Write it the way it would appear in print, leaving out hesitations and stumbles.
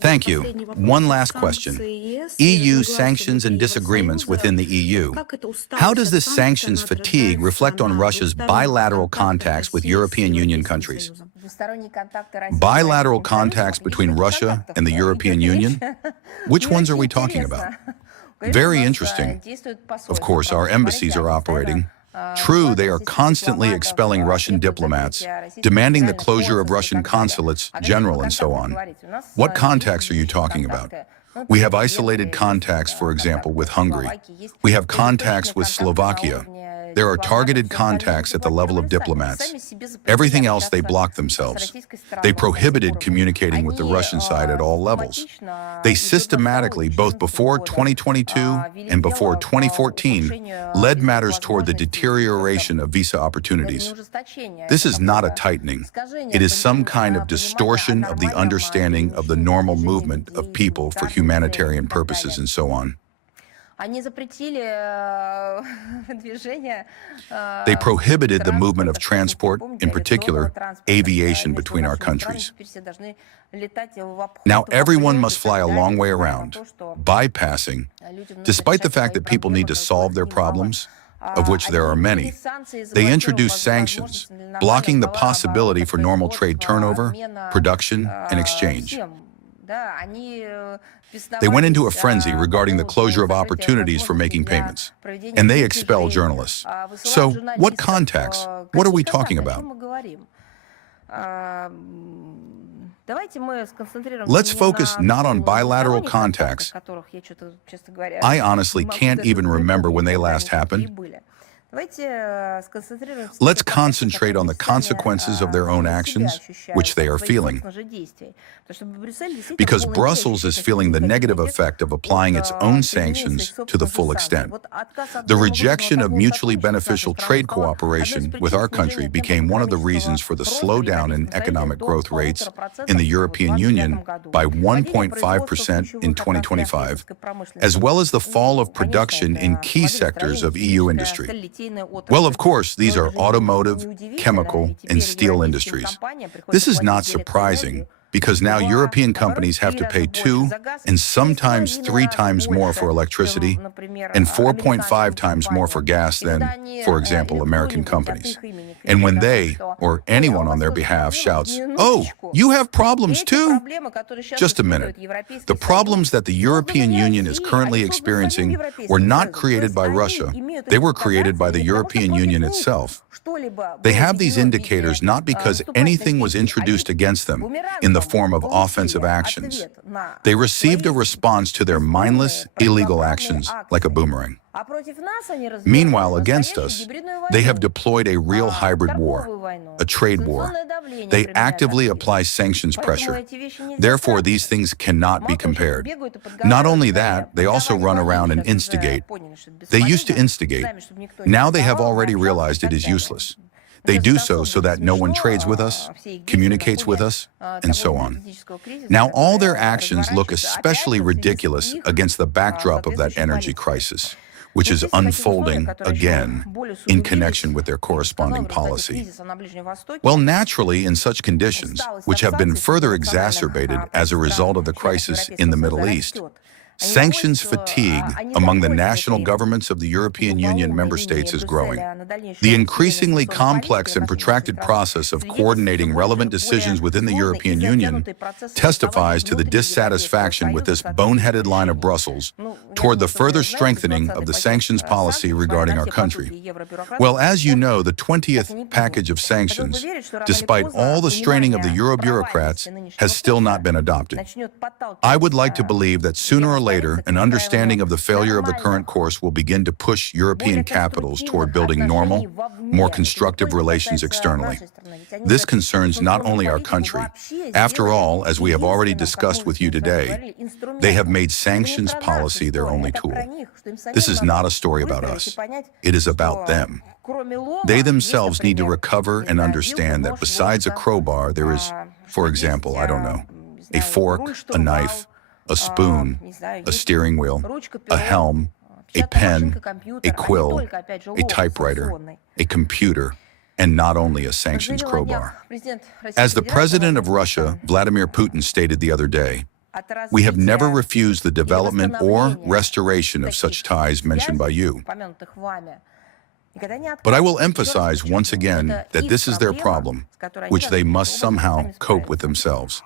Thank you. One last question. EU sanctions and disagreements within the EU. How does this sanctions fatigue reflect on Russia's bilateral contacts with European Union countries? Bilateral contacts between Russia and the European Union? Which ones are we talking about? Very interesting. Of course, our embassies are operating. True, they are constantly expelling Russian diplomats, demanding the closure of Russian consulates general and so on. What contacts are you talking about? We have isolated contacts, for example, with Hungary. We have contacts with Slovakia. There are targeted contacts at the level of diplomats. Everything else they block themselves. They prohibited communicating with the Russian side at all levels. They systematically, both before 2022 and before 2014, led matters toward the deterioration of visa opportunities. This is not a tightening. It is some kind of distortion of the understanding of the normal movement of people for humanitarian purposes and so on. They prohibited the movement of transport, in particular, aviation between our countries. Now everyone must fly a long way around, bypassing, despite the fact that people need to solve their problems, of which there are many. They introduced sanctions, blocking the possibility for normal trade turnover, production, and exchange. They went into a frenzy regarding the closure of opportunities for making payments, and they expel journalists. So, what contacts? What are we talking about? Let's focus not on bilateral contacts. I honestly can't even remember when they last happened. Let's concentrate on the consequences of their own actions, which they are feeling. Because Brussels is feeling the negative effect of applying its own sanctions to the full extent. The rejection of mutually beneficial trade cooperation with our country became one of the reasons for the slowdown in economic growth rates in the European Union by 1.5% in 2025, as well as the fall of production in key sectors of EU industry. Well, of course, these are automotive, chemical, and steel industries. This is not surprising, because now European companies have to pay 2 and sometimes 3 times more for electricity and 4.5 times more for gas than, for example, American companies. And when they, or anyone on their behalf, shouts, "Oh, you have problems too?" Just a minute. The problems that the European Union is currently experiencing were not created by Russia. They were created by the European Union itself. They have these indicators not because anything was introduced against them in the form of offensive actions. They received a response to their mindless, illegal actions like a boomerang. Meanwhile, against us, they have deployed a real hybrid war, a trade war. They actively apply sanctions pressure. Therefore, these things cannot be compared. Not only that, they also run around and instigate. They used to instigate. Now they have already realized it is useless. They do so that no one trades with us, communicates with us, and so on. Now all their actions look especially ridiculous against the backdrop of that energy crisis, which is unfolding again in connection with their corresponding policy. Well, naturally, in such conditions, which have been further exacerbated as a result of the crisis in the Middle East, sanctions fatigue among the national governments of the European Union member states is growing. The increasingly complex and protracted process of coordinating relevant decisions within the European Union testifies to the dissatisfaction with this boneheaded line of Brussels toward the further strengthening of the sanctions policy regarding our country. Well, as you know, the 20th package of sanctions, despite all the straining of the Euro bureaucrats, has still not been adopted. I would like to believe that sooner or later, an understanding of the failure of the current course will begin to push European capitals toward building normal, more constructive relations externally. This concerns not only our country. After all, as we have already discussed with you today, they have made sanctions policy their only tool. This is not a story about us. It is about them. They themselves need to recover and understand that besides a crowbar, there is, for example, I don't know, a fork, a knife, a spoon, a steering wheel, a helm, a pen, a quill, a typewriter, a computer, and not only a sanctions crowbar. As the president of Russia, Vladimir Putin, stated the other day, we have never refused the development or restoration of such ties mentioned by you. But I will emphasize once again that this is their problem, which they must somehow cope with themselves.